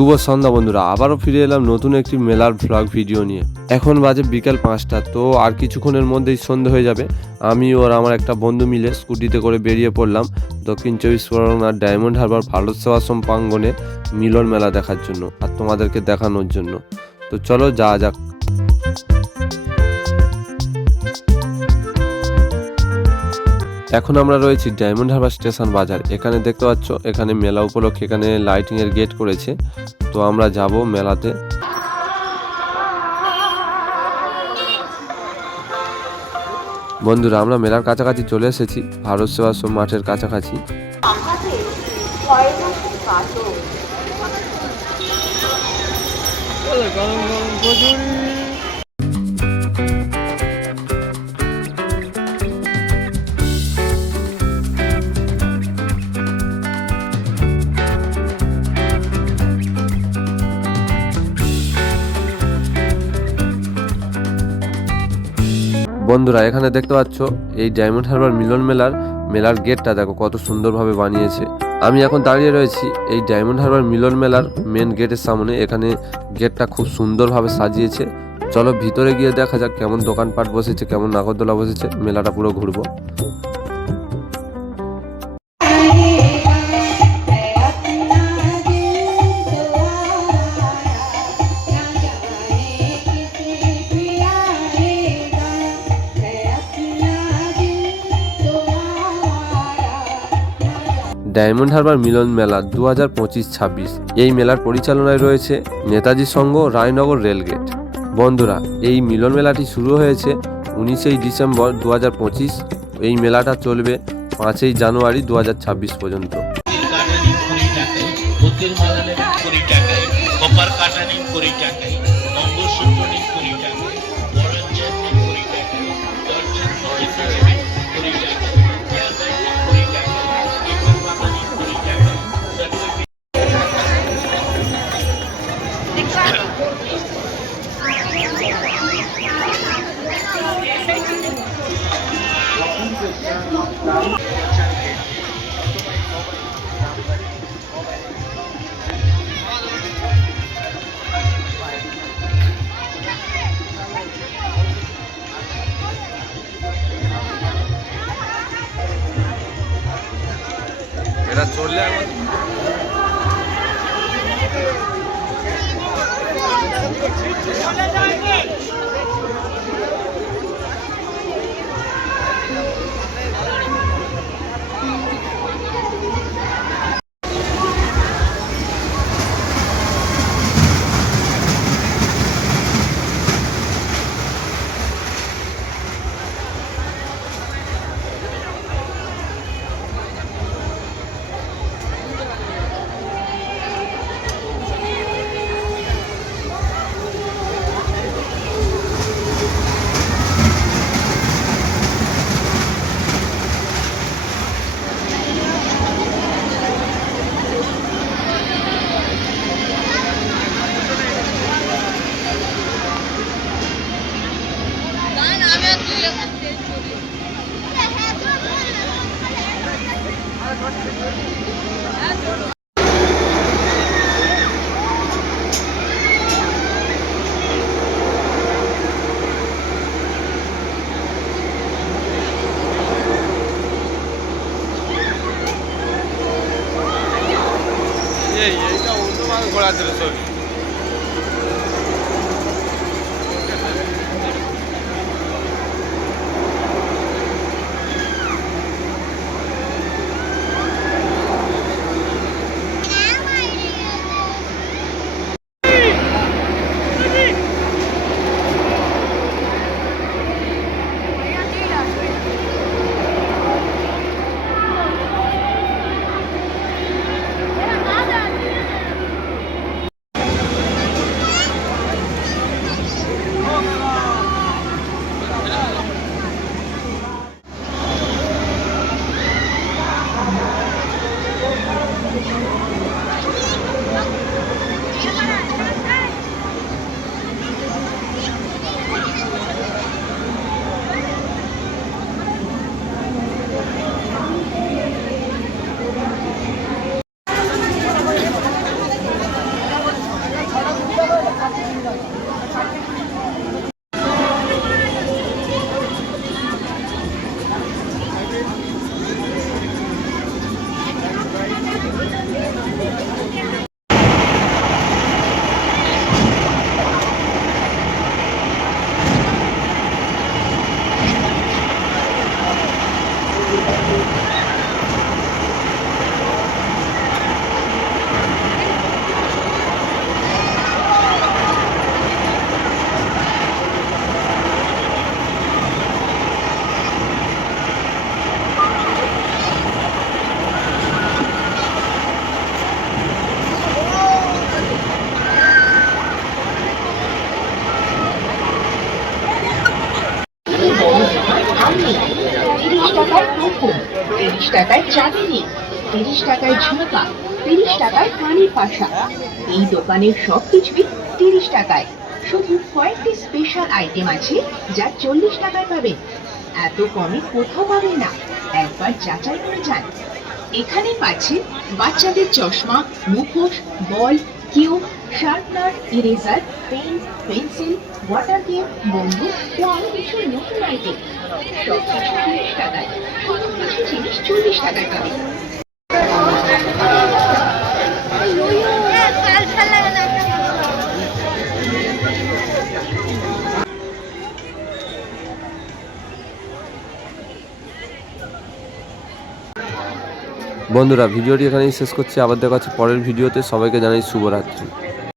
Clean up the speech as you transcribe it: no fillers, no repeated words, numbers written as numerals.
শুভ সন্ধ্যা বন্ধুরা, আবারও ফিরে এলাম নতুন একটি মেলার ভ্লগ ভিডিও নিয়ে। এখন বাজে বিকেল 5টা, তো আর কিছুক্ষণের মধ্যেই সন্ধ্যা হয়ে যাবে। আমি ওর আমার একটা বন্ধু মিলে স্কুটিতে করে বেরিয়ে পড়লাম দক্ষিণ চব্বিশ পরগনার ডায়মন্ড হারবার ভারত সেবাশ্রম প্রাঙ্গণে মিলন মেলা দেখার জন্য আর তোমাদেরকে দেখানোর জন্য। তো চলো যাওয়া যাক। এখন আমরা রয়েছি ডায়মন্ড হারবার স্টেশন বাজার। এখানে দেখতে পাচ্ছ, এখানে মেলা উপলক্ষে এখানে লাইটিং এর গেট করেছে। তো আমরা যাব মেলাতে। বন্ধুরা, আমরা মেলার কাছাকাছি চলে এসেছি, ভারত সেবাশ্রম মাঠের কাছাকাছি। বন্ধুরা, এখানে দেখতে পাচ্ছ এই ডায়মন্ড হারবার মিলন মেলার গেটটা দেখো কত সুন্দরভাবে বানিয়েছে। আমি এখন দাঁড়িয়ে রয়েছি এই ডায়মন্ড হারবার মিলন মেলার মেন গেটের সামনে। এখানে গেটটা খুব সুন্দরভাবে সাজিয়েছে। চলো ভিতরে গিয়ে দেখা যাক কেমন দোকানপাট বসেছে, কেমন নাগরদোলা বসেছে। মেলাটা পুরো ঘুরবো। ডায়মন্ড হারবার মিলন মেলা 2025-26 এই মেলার পরিচালনায় রয়েছে নেতাজি সংঘ, রায়নগর রেলগেট। বন্ধুরা, এই মিলন মেলাটি শুরু হয়েছে 19 ডিসেম্বর 2025। এই মেলাটা চলবে 5 জানুয়ারি 2026 পর্যন্ত। এটা চললে এইটা অন্য ভাবে ঘোরা ছিল ছবি। টাকায় চাঁদেরি, 30 টাকায় ঝুমকা, 30 টাকায় পানির পাশা। এই দোকানের সবকিছুই 30 টাকায়। শুধু কয়েকটি স্পেশাল আইটেম আছে যা 40 টাকায় পাবেন। এত কমে কোথাও পাবেন না, একবার যাচাই করে যান। এখানে পাচ্ছেন বাচ্চাদের চশমা, মুখোশ, ball, cube, sharpener, eraser, pen, pencil, water game, বন্দুক ও আরো কিছু নতুন আইটেম। সবকিছু 30 টাকায়, শুধু কিছু জিনিস 40 টাকায় পাবেন। বন্ধুরা ভিডিওটি এখানেই শেষ করছি, আবার দেখা হচ্ছে পরের ভিডিওতে। সবাইকে জানাই শুভরাত্রি।